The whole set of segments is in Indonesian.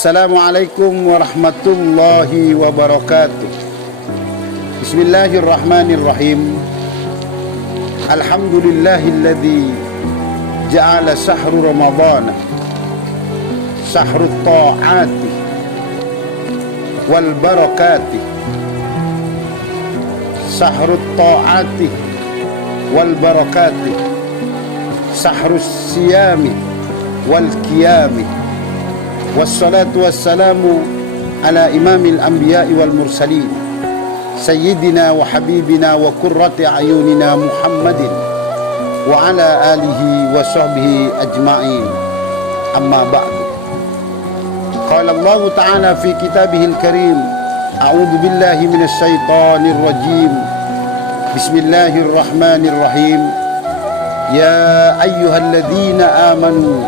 Assalamualaikum warahmatullahi wabarakatuh. Bismillahirrahmanirrahim. Alhamdulillahilladzi ja'ala sahru ramadhana sahru ta'ati wal barakati, sahru ta'ati wal barakati, sahru siyami wal qiyami, wassalatu wassalamu ala imamil anbiya'i wal mursalin sayyidina wa habibina wa qurrati ayunina Muhammadin wa ala alihi wa sahbihi ajma'in, amma ba'du. Qala Allah ta'ala fi kitabihil karim, a'udzu billahi minasy syaithanir rajim, bismillahirrahmanirrahim, ya ayyuhalladzina amanu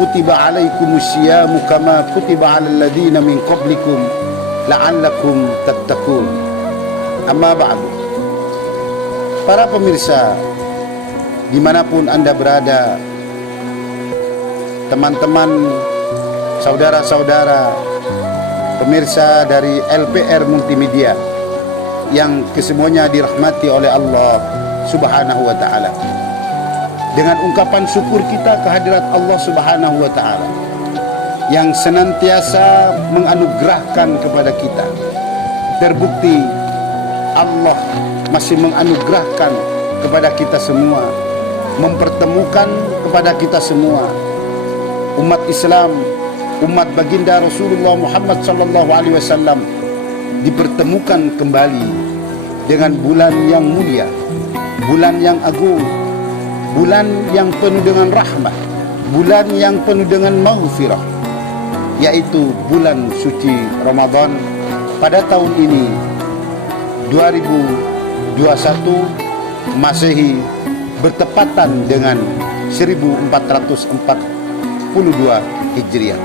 kutiba alaikumus syiyamu kama kutiba alal ladzina min qablikum la'allakum tattaqun. Amma ba'du. Para pemirsa dimanapun Anda berada, teman-teman, saudara-saudara, pemirsa dari LPR Multimedia yang kesemuanya dirahmati oleh Allah Subhanahu wa ta'ala, dengan ungkapan syukur kita kehadirat Allah Subhanahu wa ta'ala yang senantiasa menganugerahkan kepada kita. Terbukti Allah masih menganugerahkan kepada kita semua, mempertemukan kepada kita semua umat Islam, umat baginda Rasulullah Muhammad sallallahu alaihi wasallam, dipertemukan kembali dengan bulan yang mulia, bulan yang agung, bulan yang penuh dengan rahmat, bulan yang penuh dengan maghfirah, yaitu bulan suci Ramadan pada tahun ini 2021 Masehi, bertepatan dengan 1442 Hijriah.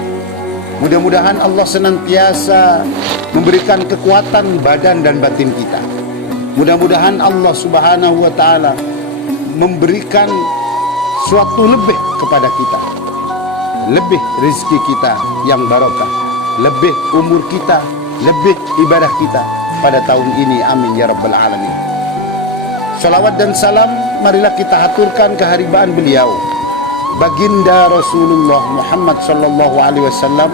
Mudah-mudahan Allah senantiasa memberikan kekuatan badan dan batin kita. Mudah-mudahan Allah Subhanahu wa ta'ala memberikan suatu lebih kepada kita, lebih rezeki kita yang barokah, lebih umur kita, lebih ibadah kita pada tahun ini. Amin ya rabbal alamin. Salawat dan salam marilah kita haturkan keharibaan beliau, baginda Rasulullah Muhammad sallallahu alaihi wasallam,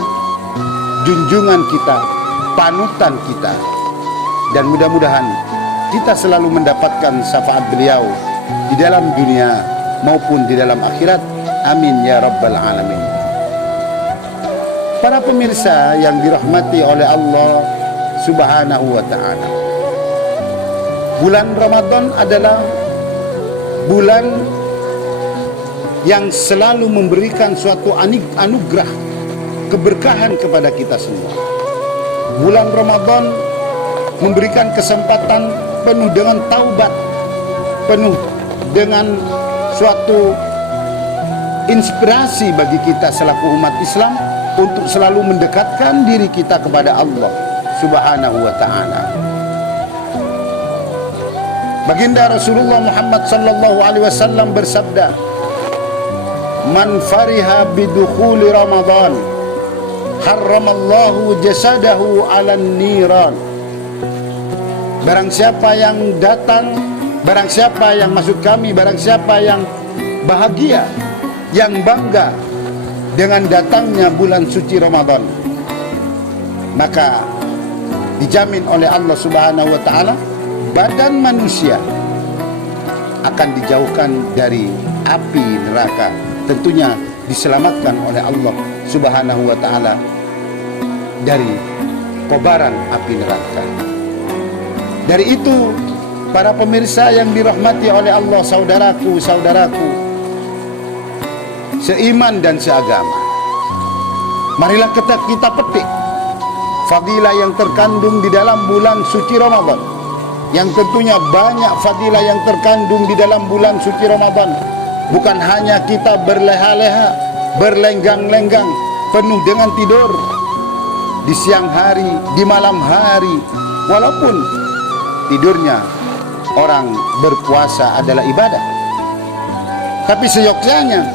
junjungan kita, panutan kita, dan mudah-mudahan kita selalu mendapatkan syafaat beliau di dalam dunia maupun di dalam akhirat. Amin ya rabbal alamin. Para pemirsa yang dirahmati oleh Allah Subhanahu wa ta'ala, bulan Ramadan adalah bulan yang selalu memberikan suatu anugerah keberkahan kepada kita semua. Bulan Ramadan memberikan kesempatan penuh dengan taubat, penuh dengan suatu inspirasi bagi kita selaku umat Islam untuk selalu mendekatkan diri kita kepada Allah Subhanahu wa ta'ala. Baginda Rasulullah Muhammad sallallahu alaihi wasallam bersabda, "Man fariha bidukhuli Ramadan, harramallahu jasadahu 'alan niran." Barang siapa yang datang, barang siapa yang masuk kami, barang siapa yang bahagia, yang bangga dengan datangnya bulan suci Ramadan, maka dijamin oleh Allah Subhanahu wa ta'ala badan manusia akan dijauhkan dari api neraka. Tentunya diselamatkan oleh Allah Subhanahu wa ta'ala dari kobaran api neraka. Dari itu, para pemirsa yang dirahmati oleh Allah, saudaraku-saudaraku seiman dan seagama, marilah kita petik fadilah yang terkandung di dalam bulan suci Ramadan, yang tentunya banyak fadilah yang terkandung di dalam bulan suci Ramadan. Bukan hanya kita berleha-leha, berlenggang-lenggang, penuh dengan tidur di siang hari, di malam hari, walaupun tidurnya orang berpuasa adalah ibadah, tapi seyogyanya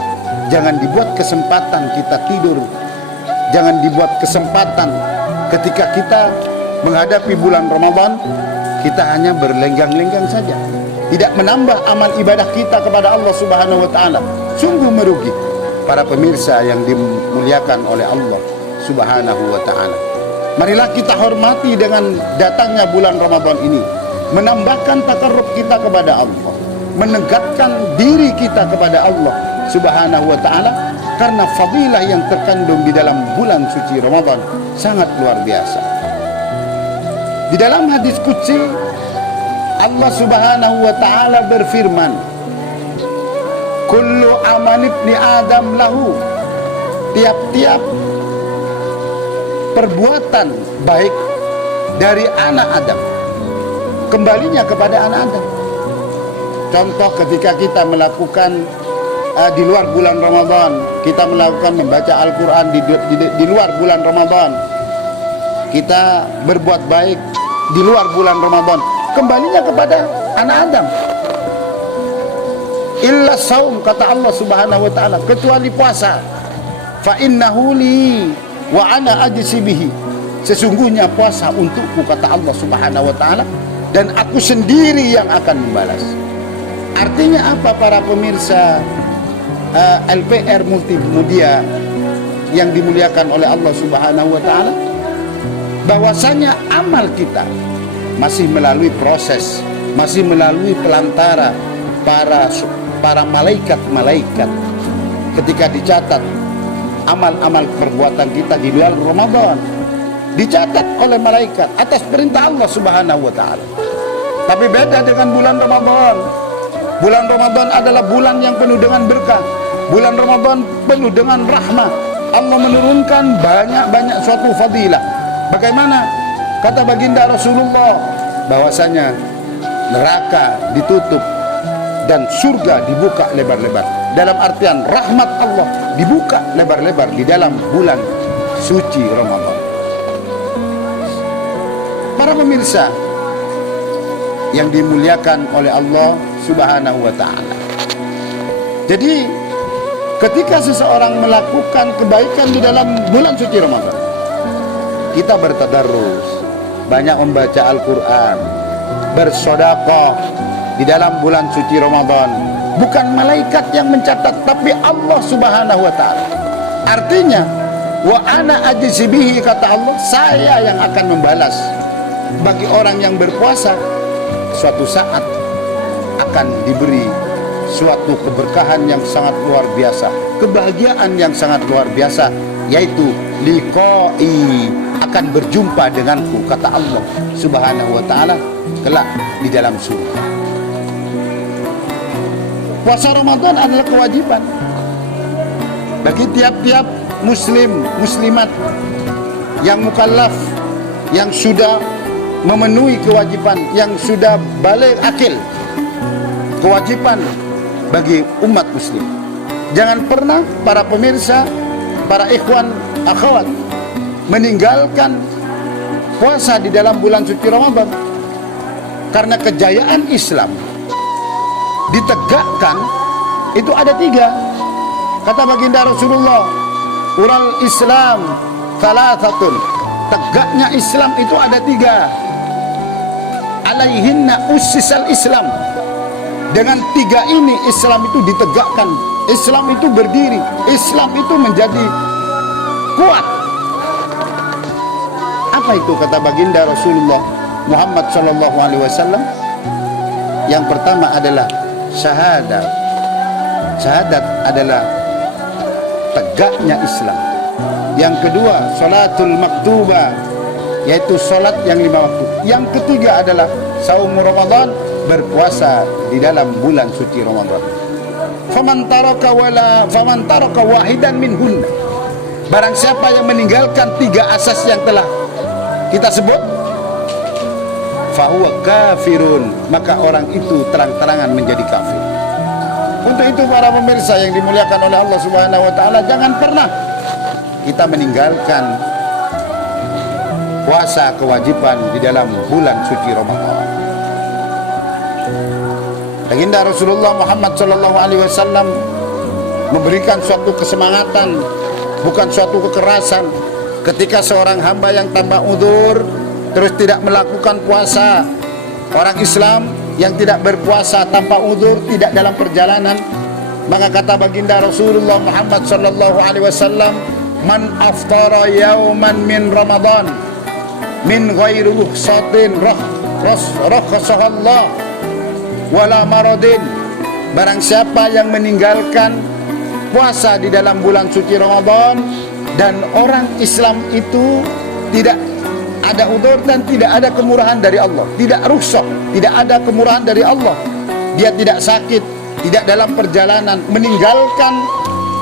jangan dibuat kesempatan kita tidur jangan dibuat kesempatan ketika kita menghadapi bulan Ramadan kita hanya berlenggang-lenggang saja, tidak menambah amal ibadah kita kepada Allah Subhanahu wa taala. Sungguh merugi para pemirsa yang dimuliakan oleh Allah Subhanahu wa taala. Marilah kita hormati dengan datangnya bulan Ramadan ini, menambahkan takarrub kita kepada Allah, menegakkan diri kita kepada Allah Subhanahu wa taala, karena fadilah yang terkandung di dalam bulan suci Ramadan sangat luar biasa. Di dalam hadis qudsi Allah Subhanahu wa taala berfirman, kullu amal ibni Adam lahu, tiap-tiap perbuatan baik dari anak Adam kembalinya kepada anak Adam. Contoh ketika kita melakukan di luar bulan Ramadan, kita melakukan membaca Al-Quran di luar bulan Ramadan, kita berbuat baik di luar bulan Ramadan, kembalinya kepada anak Adam. Illa saum, kata Allah Subhanahu wa taala, kecuali puasa. Fa innahu li wa ana ajzi bihi, sesungguhnya puasa untukku, kata Allah Subhanahu wa taala, dan aku sendiri yang akan membalas. Artinya apa para pemirsa LPR Multimedia yang dimuliakan oleh Allah Subhanahu wa taala? Bahwasanya amal kita masih melalui proses, masih melalui pelantara para malaikat-malaikat ketika dicatat amal-amal perbuatan kita di luar Ramadan, dicatat oleh malaikat atas perintah Allah Subhanahu wa taala. Tapi beda dengan bulan Ramadan. Bulan Ramadan adalah bulan yang penuh dengan berkah. Bulan Ramadan penuh dengan rahmat. Allah menurunkan banyak-banyak suatu fadilah. Bagaimana kata baginda Rasulullah, bahwasanya neraka ditutup dan surga dibuka lebar-lebar. Dalam artian rahmat Allah dibuka lebar-lebar di dalam bulan suci Ramadan. Para pemirsa yang dimuliakan oleh Allah Subhanahu wa taala. Jadi ketika seseorang melakukan kebaikan di dalam bulan suci Ramadan, kita bertadarrus, banyak membaca Al-Quran, bersedekah di dalam bulan suci Ramadan. Bukan malaikat yang mencatat, tapi Allah Subhanahu wa taala. Artinya wa ana ajzi bihi, kata Allah, saya yang akan membalas. Bagi orang yang berpuasa, suatu saat akan diberi suatu keberkahan yang sangat luar biasa, kebahagiaan yang sangat luar biasa, yaitu liqai, akan berjumpa denganku, kata Allah Subhanahu wa taala, kelak di dalam surga. Puasa Ramadan adalah kewajiban bagi tiap-tiap muslim, muslimat yang mukallaf, yang sudah memenuhi kewajiban, yang sudah baligh akil. Kewajiban bagi umat muslim. Jangan pernah para pemirsa, para ikhwan, akhwat meninggalkan puasa di dalam bulan suci Ramadan. Karena kejayaan Islam ditegakkan itu ada 3. Kata baginda Rasulullah, ural Islam thalathatun, tegaknya Islam itu ada 3. Alaihinna ussisal Islam, dengan 3 ini Islam itu ditegakkan, Islam itu berdiri, Islam itu menjadi kuat. Apa itu kata baginda Rasulullah Muhammad sallallahu alaihi wasallam? Yang pertama adalah syahadat. Syahadat adalah tegaknya Islam. Yang kedua, salatul maktubah, yaitu salat yang 5 waktu. Yang ketiga adalah saum Ramadan, berpuasa di dalam bulan suci Ramadan. Faman taraka wahidan minhunna, barang siapa yang meninggalkan 3 asas yang telah kita sebut, fahuwa kafirun, maka orang itu terang-terangan menjadi kafir. Untuk itu para pemirsa yang dimuliakan oleh Allah Subhanahu wa taala, jangan pernah kita meninggalkan puasa kewajiban di dalam bulan suci Ramadan. Baginda Rasulullah Muhammad sallallahu alaihi wasallam memberikan suatu kesemangatan bukan suatu kekerasan. Ketika seorang hamba yang tanpa udzur terus tidak melakukan puasa, orang Islam yang tidak berpuasa tanpa udzur, tidak dalam perjalanan, maka kata baginda Rasulullah Muhammad sallallahu alaihi wasallam, man aftara yauman min Ramadan min ghairi rukhsatin rakhasahallah wala maradin. Barang siapa yang meninggalkan puasa di dalam bulan suci Ramadan dan orang Islam itu tidak ada udzur dan tidak ada kemurahan dari Allah, tidak rukhsah, tidak ada kemurahan dari Allah, dia tidak sakit, tidak dalam perjalanan, meninggalkan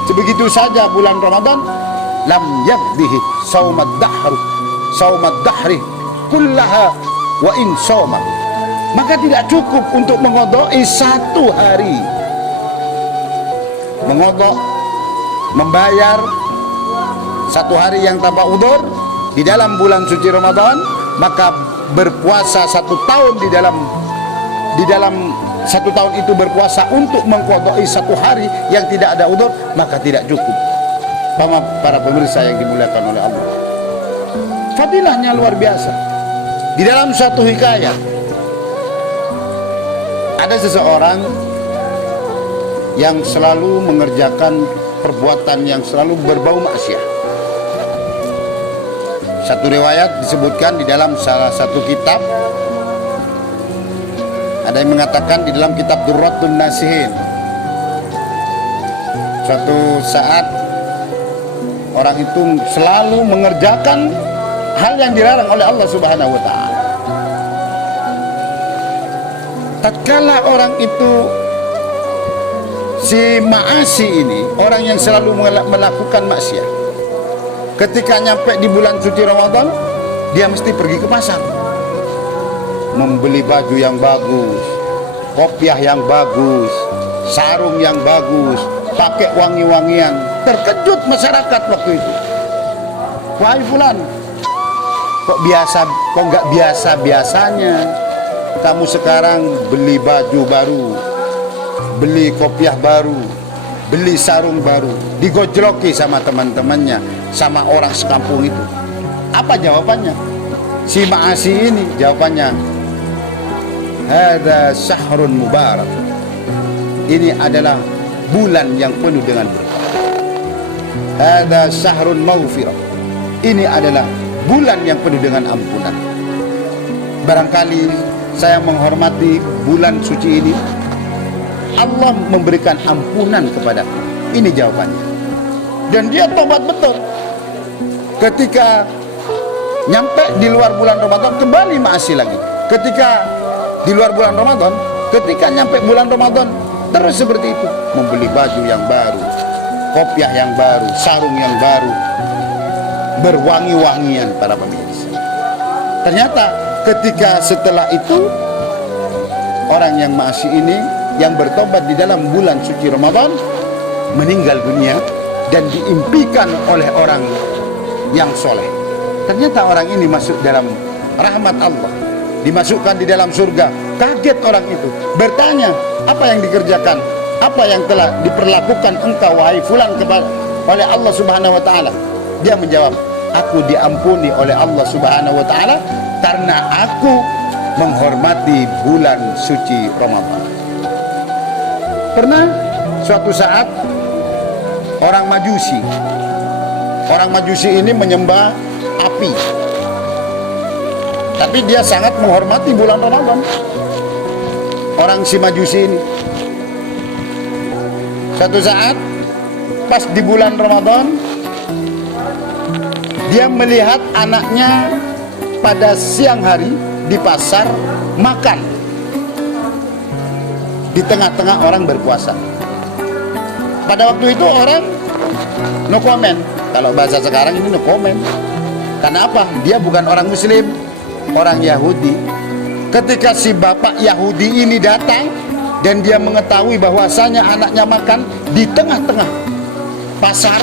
sebegitu saja bulan Ramadan, lam yaqdihi saumad dahri kullaha wa in soma, maka tidak cukup untuk mengodoi satu hari, mengodok, membayar satu hari yang tanpa udzur di dalam bulan suci Ramadan, maka berpuasa satu tahun di dalam satu tahun itu berpuasa untuk mengqadai satu hari yang tidak ada udzur, maka tidak cukup. Para pemirsa yang dimuliakan oleh Allah, fadilahnya luar biasa. Di dalam satu hikayat ada seseorang yang selalu mengerjakan perbuatan yang selalu berbau maksiat. Satu riwayat disebutkan di dalam salah satu kitab, ada yang mengatakan di dalam kitab Durratun Nasihin, suatu saat orang itu selalu mengerjakan hal yang dilarang oleh Allah Subhanahu wa taala. Tatkala orang itu, si ma'asi ini, orang yang selalu melakukan maksiat, ketika nyampe di bulan suci Ramadan, dia mesti pergi ke pasar, membeli baju yang bagus, kopiah yang bagus, sarung yang bagus, pakai wangi-wangian. Terkejut masyarakat waktu itu. Wahai fulan, kok nggak biasa-biasanya kamu sekarang beli baju baru, beli kopiah baru, beli sarung baru, digojloki sama teman-temannya, sama orang sekampung itu. Apa jawabannya? Si ma'asi ini jawabannya, hadza syahrun mubarak, ini adalah bulan yang penuh dengan berkah. Hadza syahrun maghfirah, ini adalah bulan yang penuh dengan ampunan. Barangkali saya menghormati bulan suci ini, Allah memberikan ampunan kepadaku. Ini jawabannya. Dan dia tobat betul. Ketika nyampe di luar bulan Ramadan, kembali maasi lagi. Ketika di luar bulan Ramadan, ketika nyampe bulan Ramadan, terus seperti itu, membeli baju yang baru, kopiah yang baru, sarung yang baru, berwangi-wangian. Para pemirsa, ternyata ketika setelah itu, orang yang maasi ini yang bertobat di dalam bulan suci Ramadan meninggal dunia dan diimpikan oleh orang yang soleh. Ternyata orang ini masuk dalam rahmat Allah, dimasukkan di dalam surga. Kaget orang itu, bertanya, apa yang dikerjakan, apa yang telah diperlakukan engkau wahai fulan oleh Allah Subhanahu wa taala? Dia menjawab, aku diampuni oleh Allah Subhanahu wa taala karena aku menghormati bulan suci Ramadan. Pernah suatu saat orang Majusi ini menyembah api, tapi dia sangat menghormati bulan Ramadan. Orang si Majusi ini, suatu saat pas di bulan Ramadan, dia melihat anaknya pada siang hari di pasar makan di tengah-tengah orang berpuasa. Pada waktu itu orang no comment. Kalau bahasa sekarang ini no comment. Karena apa? Dia bukan orang Muslim, orang Yahudi. Ketika si bapak Yahudi ini datang dan dia mengetahui bahwasanya anaknya makan di tengah-tengah pasar,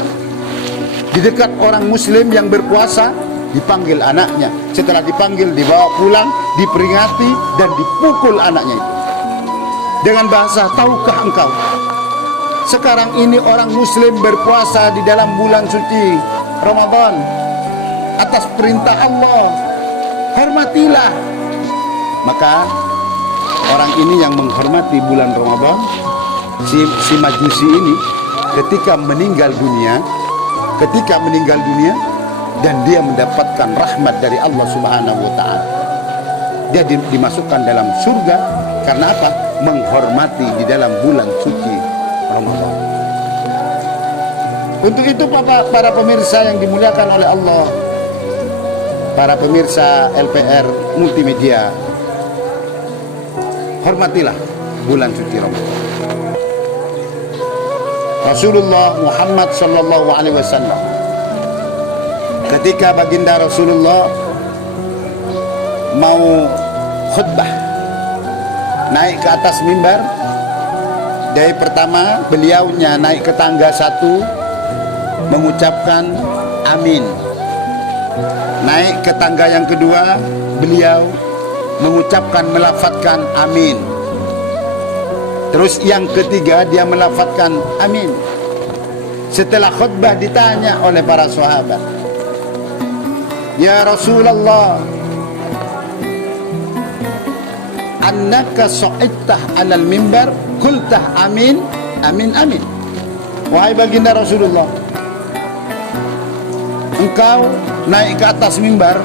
di dekat orang Muslim yang berpuasa, dipanggil anaknya. Setelah dipanggil, dibawa pulang, diperingati dan dipukul anaknya itu dengan bahasa, tahukah engkau sekarang ini orang muslim berpuasa di dalam bulan suci Ramadan atas perintah Allah, hormatilah. Maka orang ini yang menghormati bulan Ramadan, si Majusi ini ketika meninggal dunia dan dia mendapatkan rahmat dari Allah Subhanahu wa taala, dia dimasukkan dalam surga. Karena apa? Menghormati di dalam bulan suci Ramadan. Untuk itu para pemirsa yang dimuliakan oleh Allah, para pemirsa LPR Multimedia, hormatilah bulan suci Ramadan. Rasulullah Muhammad sallallahu alaihi wasallam, ketika baginda Rasulullah mau khutbah, naik ke atas mimbar, dari pertama beliaunya naik ke tangga satu mengucapkan amin. Naik ke tangga yang kedua, beliau mengucapkan, melafadzkan amin. Terus yang ketiga dia melafadzkan amin. Setelah khutbah ditanya oleh para sahabat, "Ya Rasulullah, annaka su'ittah 'alal mimbar qultah amin amin amin." Wahai baginda Rasulullah, engkau naik ke atas mimbar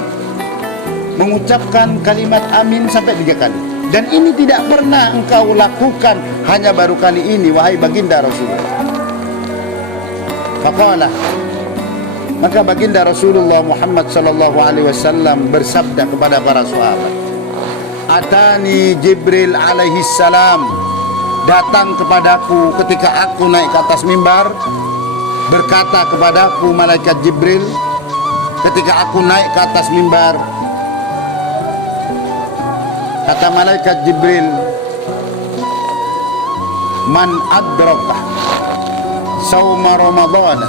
mengucapkan kalimat amin sampai 3 kali, dan ini tidak pernah engkau lakukan, hanya baru kali ini wahai baginda Rasulullah. Faqala, maka baginda Rasulullah Muhammad sallallahu alaihi wasallam bersabda kepada para sahabat, "Atani Jibril alaihi salam, datang kepadaku ketika aku naik ke atas mimbar, berkata kepadaku malaikat Jibril ketika aku naik ke atas mimbar, kata malaikat Jibril, man adraka sauma Ramadan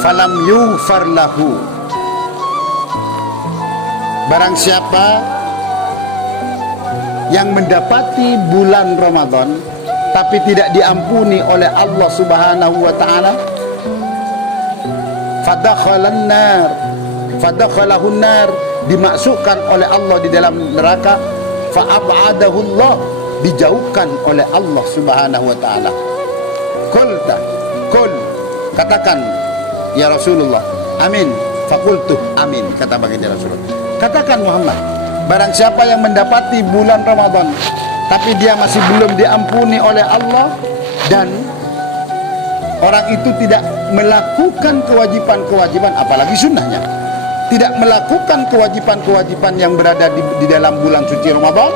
falam yughfar lahu." Barang siapa yang mendapati bulan Ramadan tapi tidak diampuni oleh Allah Subhanahu wa taala, fadakhalahun nar, dimasukkan oleh Allah di dalam neraka, fa'ab'adahullah, dijauhkan oleh Allah Subhanahu wa taala. Qul, katakan ya Rasulullah, amin. Fakultuh amin, kata baginda Rasulullah. Katakan Muhammad, barang siapa yang mendapati bulan Ramadan tapi dia masih belum diampuni oleh Allah, dan orang itu tidak melakukan kewajiban-kewajiban, apalagi sunnahnya, tidak melakukan kewajiban-kewajiban yang berada di dalam bulan suci Ramadan,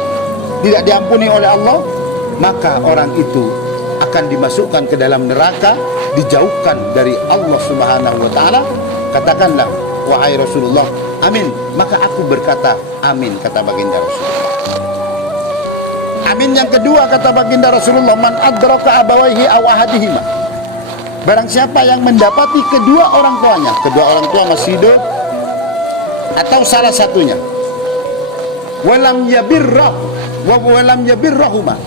tidak diampuni oleh Allah, maka orang itu akan dimasukkan ke dalam neraka, dijauhkan dari Allah Subhanahu wa taala. Katakanlah wahai Rasulullah, amin. Maka aku berkata amin, kata baginda Rasulullah. Amin yang kedua, kata baginda Rasulullah, man adraka abawaihi aw ahadihima, barang siapa yang mendapati kedua orang tuanya, kedua orang tua masih hidup atau salah satunya, walam yabirrahuma,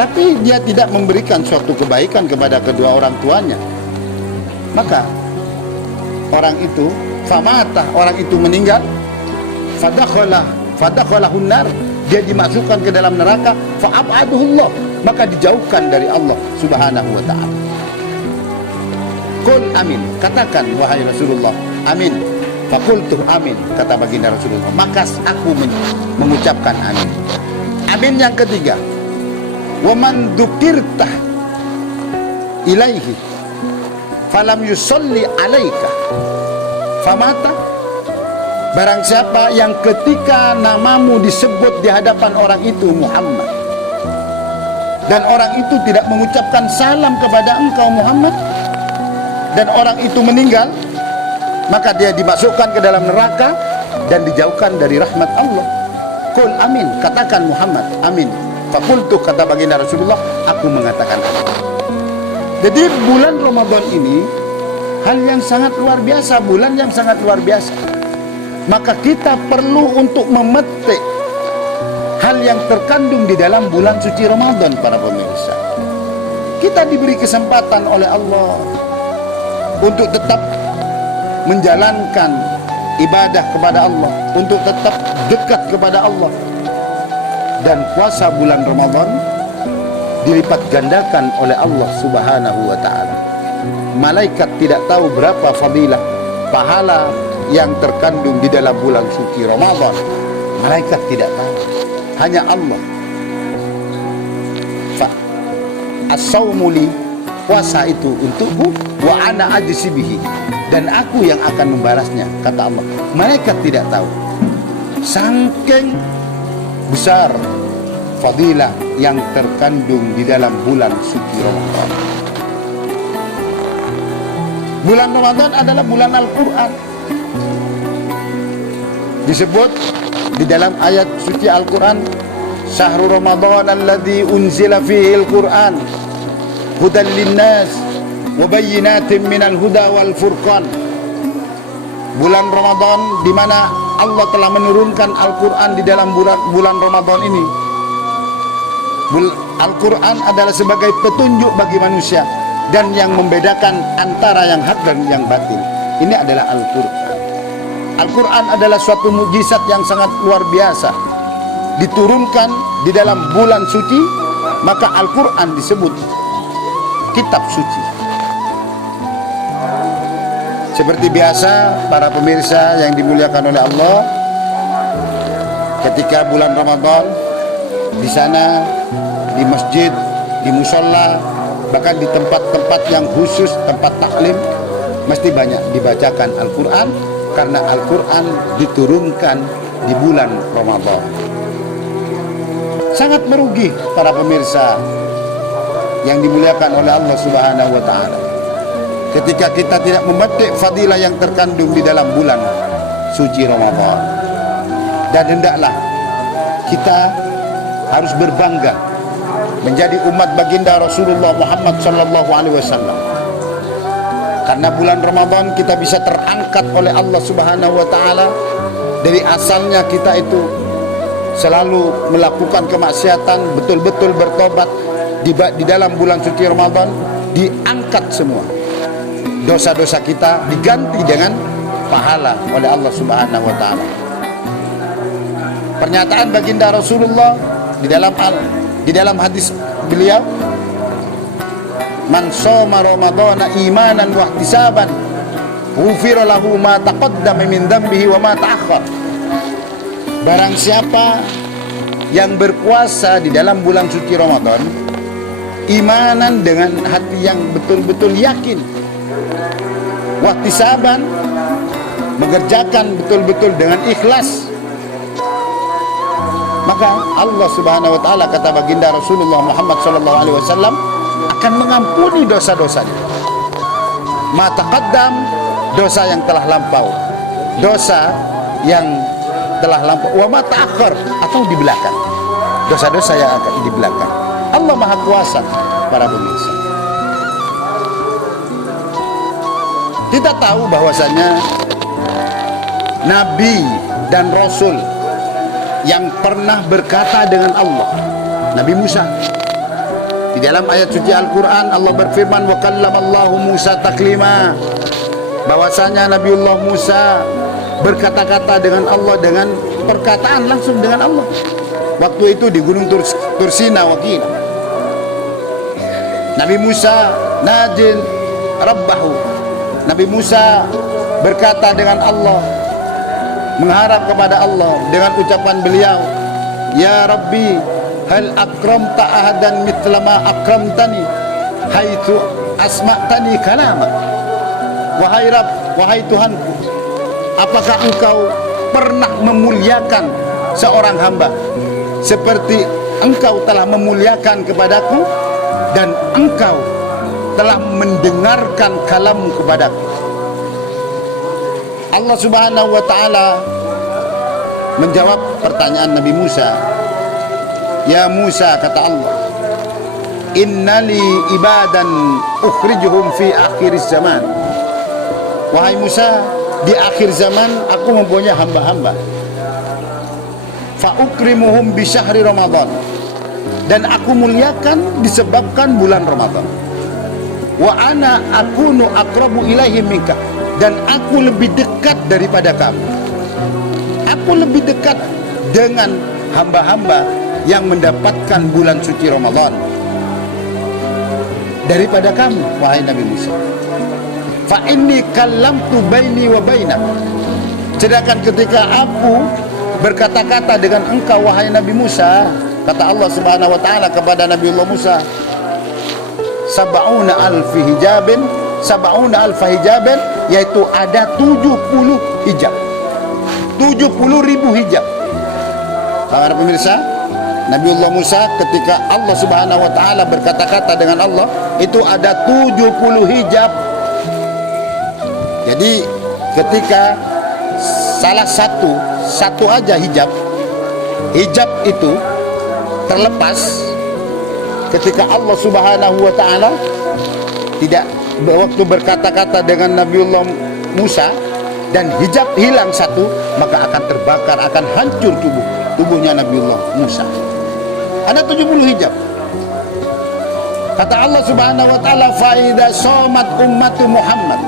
tapi dia tidak memberikan suatu kebaikan kepada kedua orang tuanya, maka orang itu famata, orang itu meninggal, fadakhalahun nar, dia dimasukkan ke dalam neraka, fa'ab'aduhullah, maka dijauhkan dari Allah Subhanahu wa ta'ala. Qul amin, katakan wahai Rasulullah, amin. Fakultuh amin, kata baginda Rasulullah, maka aku mengucapkan amin. Amin yang ketiga, wa man dzukirtah ilaihi falam yusalli alaika famata, barang siapa yang ketika namamu disebut di hadapan orang itu Muhammad, dan orang itu tidak mengucapkan salam kepada engkau Muhammad, dan orang itu meninggal, maka dia dimasukkan ke dalam neraka dan dijauhkan dari rahmat Allah. Qul amin, katakan Muhammad amin. Fakultu, kata baginda Rasulullah, aku mengatakan amin. Jadi bulan Ramadan ini hal yang sangat luar biasa, bulan yang sangat luar biasa. Maka kita perlu untuk memetik hal yang terkandung di dalam bulan suci Ramadan, para pemirsa. kita diberi kesempatan oleh Allah untuk tetap menjalankan ibadah kepada Allah, untuk tetap dekat kepada Allah. Dan puasa bulan Ramadan dilipat gandakan oleh Allah Subhanahu wa ta'ala. Malaikat tidak tahu berapa fadilah, pahala yang terkandung di dalam bulan suci Ramadan. Malaikat tidak tahu, hanya Allah. As-sawmu li, puasa itu untukku, wa ana ajzi bihi, dan aku yang akan membalasnya, kata Allah. Malaikat tidak tahu. Saking besar fadilah yang terkandung di dalam bulan suci Ramadan. Bulan Ramadan adalah bulan Al-Quran. Disebut di dalam ayat suci Al-Quran, Syahrul Ramadan alladzi unzila fihi Al-Quran hudan linnas wa bayyinatin minal huda wal furqan. Bulan Ramadan di mana Allah telah menurunkan Al-Quran di dalam bulan Ramadan ini. Al-Quran adalah sebagai petunjuk bagi manusia dan yang membedakan antara yang hak dan yang batil. Ini adalah Al-Quran. Al-Quran adalah suatu mukjizat yang sangat luar biasa. Diturunkan di dalam bulan suci, maka Al-Quran disebut kitab suci. Seperti biasa, para pemirsa yang dimuliakan oleh Allah, ketika bulan Ramadan, di sana, di masjid, di musola, bahkan di tempat-tempat yang khusus, tempat taklim, mesti banyak dibacakan Al-Quran, karena Al-Quran diturunkan di bulan Ramadan. Sangat merugi para pemirsa yang dimuliakan oleh Allah Subhanahu wa ta'ala, ketika kita tidak memetik fadilah yang terkandung di dalam bulan suci Ramadan. Dan hendaklah kita harus berbangga menjadi umat baginda Rasulullah Muhammad sallallahu alaihi wasallam. Karena bulan Ramadan kita bisa terangkat oleh Allah Subhanahu wa ta'ala. Dari asalnya kita itu selalu melakukan kemaksiatan, betul-betul bertobat. Di dalam bulan suci Ramadan diangkat semua dosa-dosa kita, diganti dengan pahala oleh Allah Subhanahu wa ta'ala. Pernyataan baginda Rasulullah di dalam hadis beliau, man shoma ramadhana imanan wa ihtisaban ghufira lahu ma taqaddama min dhanbihi wa ma ta'akhkhar. Barang siapa yang berpuasa di dalam bulan suci Ramadan imanan, dengan hati yang betul-betul yakin, wa ihtisaban, mengerjakan betul-betul dengan ikhlas, maka Allah Subhanahu wa ta'ala, kata baginda Rasulullah Muhammad sallallahu alaihi wasallam, akan mengampuni dosa-dosanya. Ma taqaddam, dosa yang telah lampau, dosa yang telah lampau, wa ma ta'akhkhar, atau di belakang, dosa-dosa yang akan di belakang. Allah Maha Kuasa, para pemirsa. Kita tahu bahwasanya Nabi dan Rasul yang pernah berkata dengan Allah, Nabi Musa. Di dalam ayat suci Al-Quran Allah berfirman, wa kallamallahu Musa taklima, bahwasanya Nabiullah Musa berkata-kata dengan Allah, dengan perkataan langsung dengan Allah. Waktu itu di gunung Tursina Wakil, Nabi Musa najin rabbahu, Nabi Musa berkata dengan Allah, mengharap kepada Allah dengan ucapan beliau, ya Rabbi hal akramta ahadan mithla ma akramtani haitsu asma'tani kalama. Wahai Rabb, wahai Tuhanku, apakah engkau pernah memuliakan seorang hamba seperti engkau telah memuliakan kepadaku dan engkau telah mendengarkan kalammu kepadaku. Allah Subhanahu wa ta'ala menjawab pertanyaan Nabi Musa. Ya Musa, kata Allah, innali ibadan ukhrijuhum fi akhir zaman. Wahai Musa, di akhir zaman aku mempunyai hamba-hamba. Fa ukrimuhum bi syahri Ramadan, dan aku muliakan disebabkan bulan Ramadan. Wa ana akunu aqrabu ilaihi minka, dan aku lebih dekat daripada kamu. Aku lebih dekat dengan hamba-hamba yang mendapatkan bulan suci Ramadan daripada kamu, wahai Nabi Musa. Fa inni kallamtu baini wa bainak, sedangkan ketika aku berkata-kata dengan engkau, wahai Nabi Musa, kata Allah Subhanahu wa taala kepada Nabiullah Musa, sab'una alfi hijabin, yaitu ada 70 hijab, 70.000 hijab. Para pemirsa, Nabiullah Musa ketika Allah Subhanahu wa taala berkata-kata dengan Allah, itu ada 70 hijab. Jadi ketika salah satu aja hijab itu terlepas, ketika Allah Subhanahu wa taala tidak waktu berkata-kata dengan Nabiullah Musa dan hijab hilang satu, maka akan terbakar, akan hancur tubuhnya Nabiullah Musa. Ada 70 hijab. Kata Allah Subhanahu wa taala, fa idza shamat ummatu Muhammad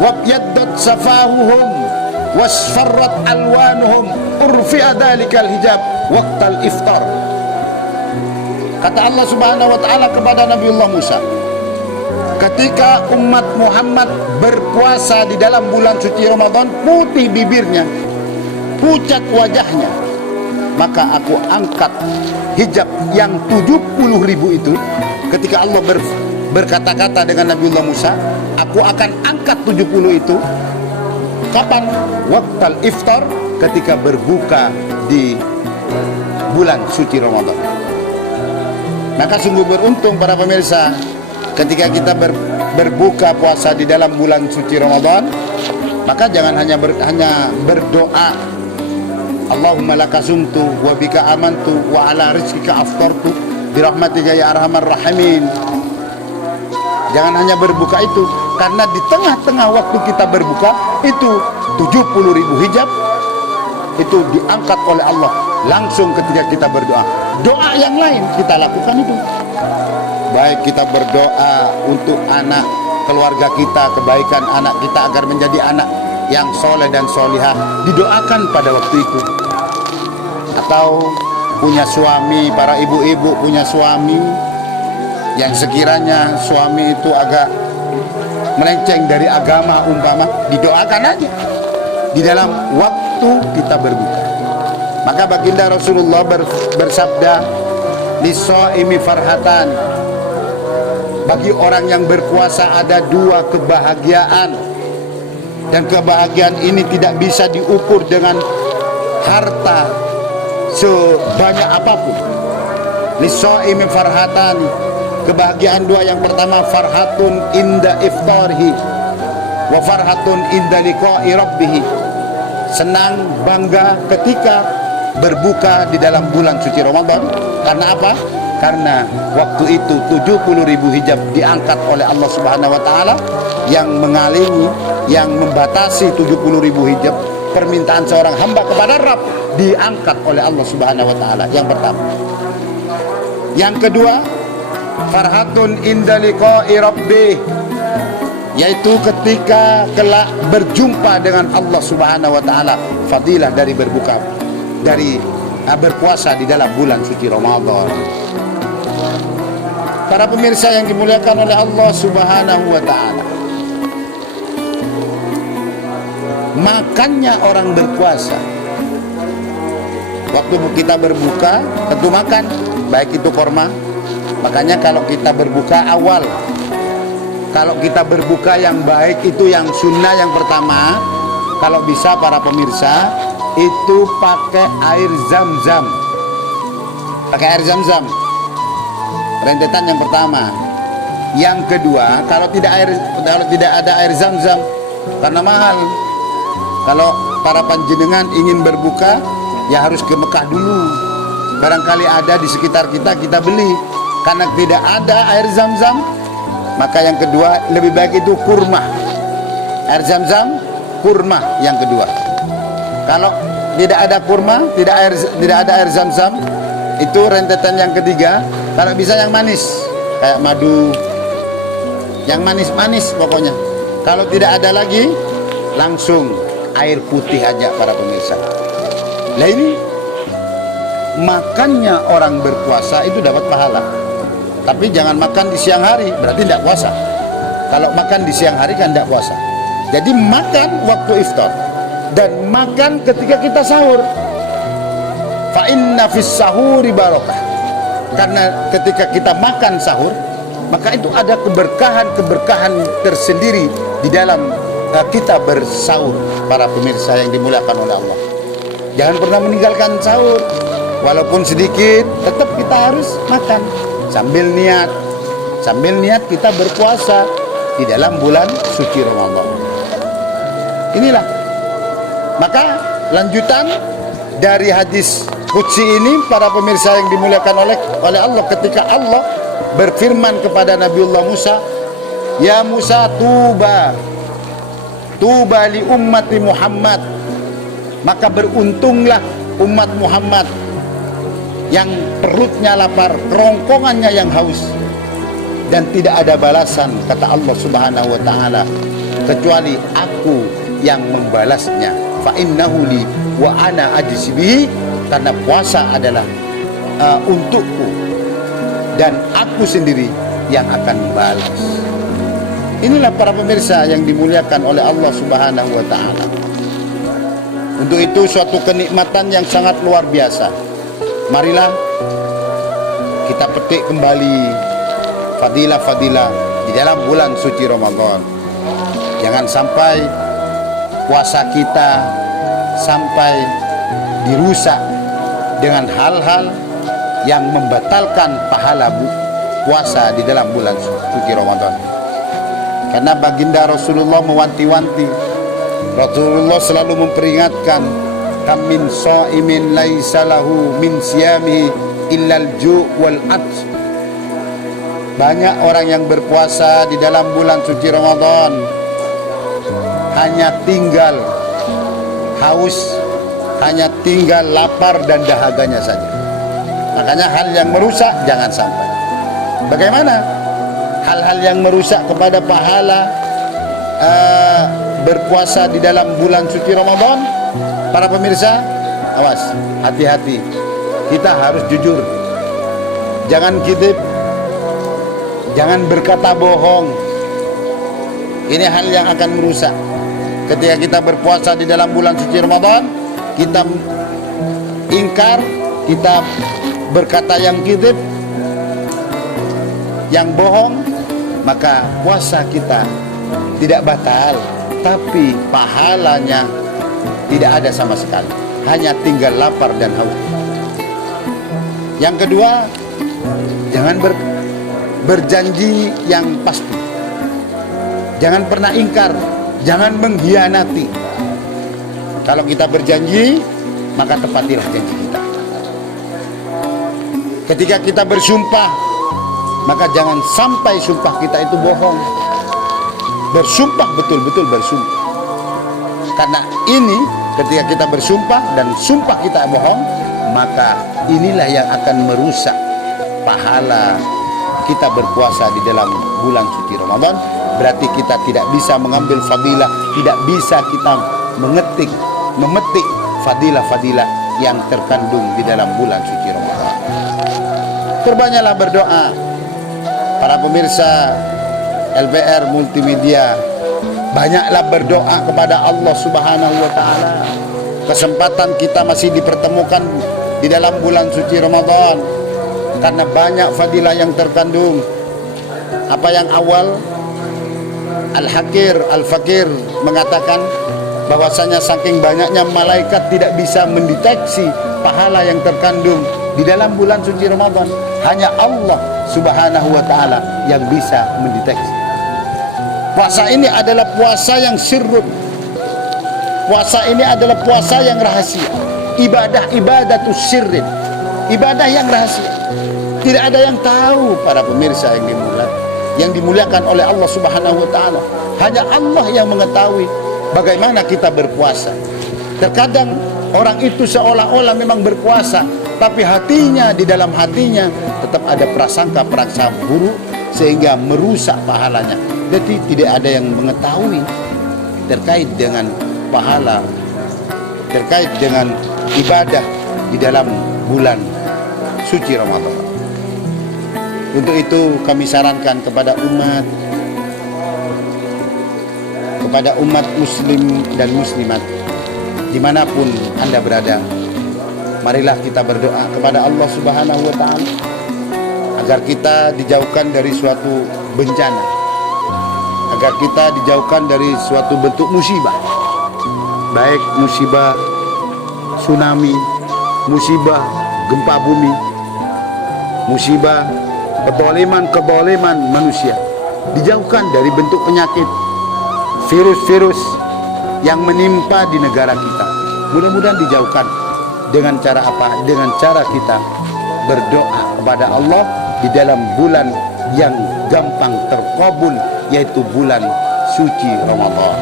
wa yaddat safahuhum wasfarrat alwanuhum urfi'a dalikal hijab waqtal iftar. Kata Allah Subhanahu wa taala kepada Nabiullah Musa, ketika umat Muhammad berpuasa di dalam bulan suci Ramadan, putih bibirnya, pucat wajahnya, maka aku angkat hijab yang 70.000 itu. Ketika Allah berkata-kata dengan Nabiullah Musa, aku akan angkat 70 itu. Kapan? Waqtal iftar, ketika berbuka di bulan suci Ramadan. Maka sungguh beruntung para pemirsa, ketika kita berbuka puasa di dalam bulan suci Ramadan, maka jangan hanya berdoa, Allahumma laka sumtu wa bika amantu wa ala rizkika aftartu birahmatika ya arhamar rahimin. Jangan hanya berbuka itu, karena di tengah-tengah waktu kita berbuka itu 70.000 hijab itu diangkat oleh Allah langsung ketika kita berdoa. Doa yang lain kita lakukan itu, baik kita berdoa untuk anak keluarga kita, kebaikan anak kita agar menjadi anak yang soleh dan solihah, didoakan pada waktu itu. Atau punya suami, para ibu-ibu punya suami yang sekiranya suami itu agak melenceng dari agama umpama, didoakan aja di dalam waktu kita berbuka. Maka baginda Rasulullah bersabda, lisoimi farhatan, bagi orang yang berpuasa ada 2 kebahagiaan, dan kebahagiaan ini tidak bisa diukur dengan harta sebanyak apapun. Lisoimi farhatan, kebahagiaan 2 yang pertama, farhatun inda iftarhi wa farhatun inda liqa'i rabbih, senang bangga ketika berbuka di dalam bulan suci Ramadan. Karena apa? Karena waktu itu 70.000 hijab diangkat oleh Allah Subhanahu wa taala, yang mengalingi, yang membatasi 70.000 hijab permintaan seorang hamba kepada Rabb diangkat oleh Allah Subhanahu wa taala. Yang pertama. Yang kedua, farhatun inda liqa'i rabbih, yaitu ketika kelak berjumpa dengan Allah Subhanahu wa taala. Fadilah dari berpuasa di dalam bulan suci Ramadan. Para pemirsa yang dimuliakan oleh Allah Subhanahu wa taala, makannya orang berpuasa, waktu kita berbuka tentu makan, baik itu korma. Makanya kalau kita berbuka awal, kalau kita berbuka yang baik itu yang sunnah yang pertama, kalau bisa para pemirsa itu pakai air zam-zam. Pakai air zam-zam. Rentetan yang pertama. Yang kedua, kalau tidak ada air zam-zam karena mahal. Kalau para panjenengan ingin berbuka, ya harus ke Mekah dulu. Barangkali ada di sekitar kita beli. Karena tidak ada air zam-zam, maka yang kedua lebih baik itu kurma. Air zam-zam, kurma yang kedua. Kalau tidak ada kurma, tidak ada air zam-zam, Itu rentetan yang ketiga. Kalau bisa yang manis, kayak madu, yang manis-manis pokoknya. Kalau tidak ada lagi, langsung air putih aja para pemirsa. Nah ini makannya orang berpuasa itu dapat pahala. Tapi jangan makan di siang hari, berarti tidak puasa. Kalau makan di siang hari kan tidak puasa. Jadi makan waktu iftar dan makan ketika kita sahur. Fa inna fis sahuri barakah. Karena ketika kita makan sahur, maka itu ada keberkahan tersendiri di dalam kita bersahur, para pemirsa yang dimuliakan oleh Allah. Jangan pernah meninggalkan sahur, walaupun sedikit, tetap kita harus makan sambil niat kita berpuasa di dalam bulan suci Ramadan. Inilah maka lanjutan dari hadis qudsi ini, para pemirsa yang dimuliakan oleh Allah, ketika Allah berfirman kepada Nabiullah Musa, ya Musa, tuba li ummati Muhammad, maka beruntunglah umat Muhammad yang perutnya lapar, kerongkongannya yang haus, dan tidak ada balasan, kata Allah Subhanahu wa taala, kecuali aku yang membalasnya. Fa innahu li wa ana ajzi bihi, karena puasa adalah untukku dan aku sendiri yang akan balas. Inilah para pemirsa yang dimuliakan oleh Allah Subhanahu wa taala. Untuk itu suatu kenikmatan yang sangat luar biasa. Marilah kita petik kembali fadilah-fadilah di dalam bulan suci Ramadan. Jangan sampai puasa kita sampai dirusak dengan hal-hal yang membatalkan pahala puasa di dalam bulan suci Ramadan. Karena baginda Rasulullah mewanti-wanti, Rasulullah selalu memperingatkan, kam min shaimin laisa lahu min siyamihi illal ju' wal atsh. Banyak orang yang berpuasa di dalam bulan suci Ramadan hanya tinggal haus, hanya tinggal lapar dan dahaganya saja. Makanya hal yang merusak jangan sampai. Bagaimana hal-hal yang merusak kepada pahala berpuasa di dalam bulan suci Ramadan? Para pemirsa, awas, hati-hati. Kita harus jujur, jangan kidip, jangan berkata bohong. Ini hal yang akan merusak. Ketika kita berpuasa di dalam bulan suci Ramadan, kita ingkar, kita berkata yang kidip, yang bohong, maka puasa kita tidak batal, tapi pahalanya tidak ada sama sekali, hanya tinggal lapar dan haus. Yang kedua, jangan berjanji yang pasti, jangan pernah ingkar, jangan mengkhianati. Kalau kita berjanji, maka tepatilah janji kita. Ketika kita bersumpah, maka jangan sampai sumpah kita itu bohong. Bersumpah betul-betul bersumpah. Karena ini ketika kita bersumpah dan sumpah kita bohong, maka inilah yang akan merusak pahala kita berpuasa di dalam bulan suci Ramadan. Berarti kita tidak bisa mengambil fadilah, tidak bisa kita memetik fadilah-fadilah yang terkandung di dalam bulan suci Ramadan. Perbanyaklah berdoa, para pemirsa LPR Multimedia, banyaklah berdoa kepada Allah Subhanahu wa taala. Kesempatan kita masih dipertemukan di dalam bulan suci Ramadan karena banyak fadilah yang terkandung. Apa yang awal Al-Fakir mengatakan bahwasanya saking banyaknya malaikat tidak bisa mendeteksi pahala yang terkandung di dalam bulan suci Ramadan. Hanya Allah Subhanahu wa taala yang bisa mendeteksi. Puasa ini adalah puasa yang sirrun. Puasa ini adalah puasa yang rahasia. Ibadatus sirrin. Ibadah yang rahasia. Tidak ada yang tahu, para pemirsa yang dimuliakan oleh Allah Subhanahu wa taala. Hanya Allah yang mengetahui bagaimana kita berpuasa. Terkadang orang itu seolah-olah memang berpuasa, tetapi hatinya, di dalam hatinya tetap ada prasangka buruk sehingga merusak pahalanya. Jadi tidak ada yang mengetahui terkait dengan pahala, terkait dengan ibadah di dalam bulan suci Ramadan. Untuk itu kami sarankan kepada umat muslim dan muslimat dimanapun Anda berada, marilah kita berdoa kepada Allah Subhanahu wa ta'ala agar kita dijauhkan dari suatu bencana, agar kita dijauhkan dari suatu bentuk musibah, baik musibah tsunami, musibah gempa bumi, musibah keboleman manusia, dijauhkan dari bentuk penyakit, virus-virus yang menimpa di negara kita. Mudah-mudahan dijauhkan. Dengan cara apa? Dengan cara kita berdoa kepada Allah di dalam bulan yang gampang terkabul, yaitu bulan suci Ramadan.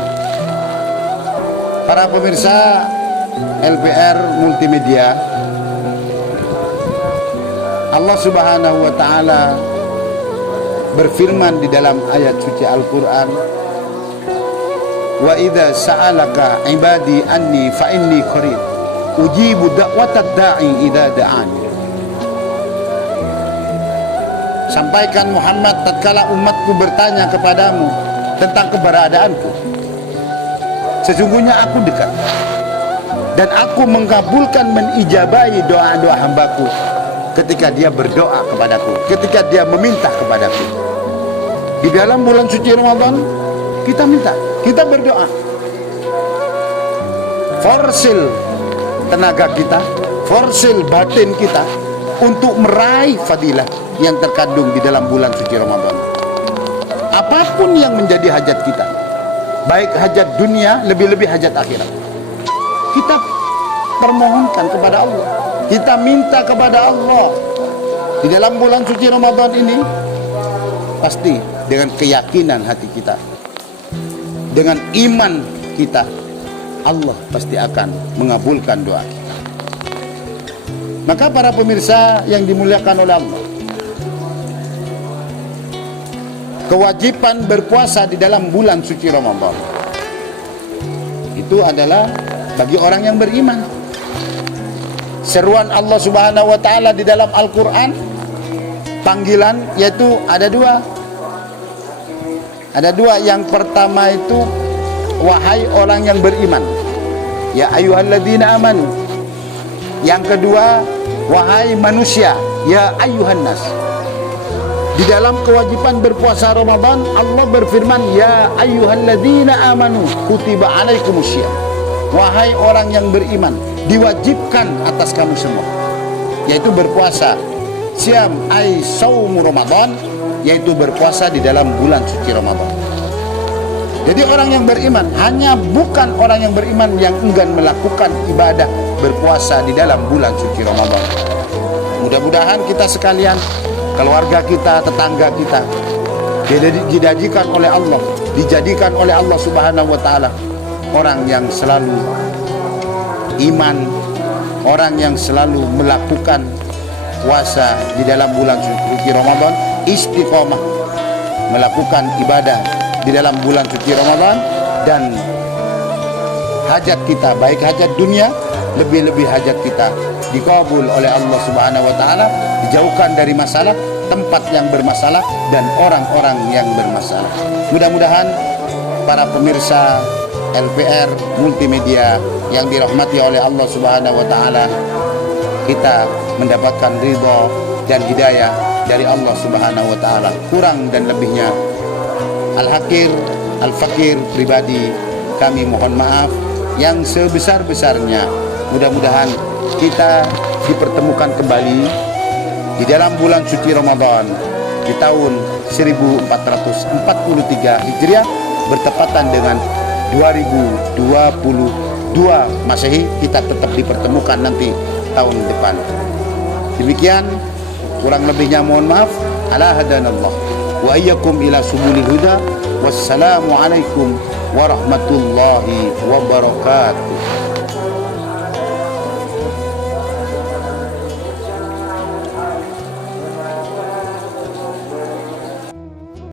Para pemirsa LPR Multimedia, Allah Subhanahu wa ta'ala berfirman di dalam ayat suci Al-Quran, wa idza sa'alaka ibadi anni fa inni qarib ujibu da'watad da'i idza da'ani. Sampaikan Muhammad, tatkala umatku bertanya kepadamu tentang keberadaanku, sesungguhnya aku dekat dan aku mengabulkan, mengijabahi doa-doa hambaku ketika dia berdoa kepadaku, ketika dia meminta kepadaku. Di dalam bulan suci Ramadan kita minta, kita berdoa, forsil tenaga kita, forsil batin kita untuk meraih fadilah yang terkandung di dalam bulan suci Ramadan. Apapun yang menjadi hajat kita, baik hajat dunia, lebih-lebih hajat akhirat, kita permohonkan kepada Allah, kita minta kepada Allah di dalam bulan suci Ramadan ini. Pasti dengan keyakinan hati kita, dengan iman kita, Allah pasti akan mengabulkan doa kita. Maka para pemirsa yang dimuliakan oleh Allah, kewajiban berpuasa di dalam bulan suci Ramadan itu adalah bagi orang yang beriman. Seruan Allah Subhanahu wa ta'ala di dalam Al-Quran, panggilan yaitu ada dua. Yang pertama itu, wahai orang yang beriman, ya ayyuhalladzina amanu. Yang kedua, wahai manusia, ya ayyuhan nas. Di dalam kewajiban berpuasa Ramadan, Allah berfirman, ya ayyuhalladzina amanu kutiba alaikumussyam. Wahai orang yang beriman, diwajibkan atas kamu semua, yaitu berpuasa. Syam ay saumu Ramadan, yaitu berpuasa di dalam bulan suci Ramadan. Jadi orang yang beriman, hanya bukan orang yang beriman yang enggan melakukan ibadah berpuasa di dalam bulan suci Ramadan. Mudah-mudahan kita sekalian, keluarga kita, tetangga kita, dijadikan oleh Allah, dijadikan oleh Allah Subhanahu wa ta'ala orang yang selalu iman, orang yang selalu melakukan puasa di dalam bulan suci Ramadan, istiqomah melakukan ibadah di dalam bulan suci Ramadan, dan hajat kita, baik hajat dunia, lebih-lebih hajat kita dikabul oleh Allah Subhanahu wa ta'ala, dijauhkan dari masalah, tempat yang bermasalah, dan orang-orang yang bermasalah. Mudah-mudahan para pemirsa LPR Multimedia yang dirahmati oleh Allah Subhanahu wa ta'ala, kita mendapatkan ridha dan hidayah dari Allah Subhanahu wa ta'ala. Kurang dan lebihnya, al-hakir, al-fakir pribadi, kami mohon maaf yang sebesar-besarnya. Mudah-mudahan kita dipertemukan kembali di dalam bulan suci Ramadan di tahun 1443 Hijriah, bertepatan dengan 2022 Masehi. Kita tetap dipertemukan nanti tahun depan. Demikian, kurang lebihnya mohon maaf. Ala hadanallah wa iyyakum ila subulil huda. Wassalamu alaikum warahmatullahi wabarakatuh.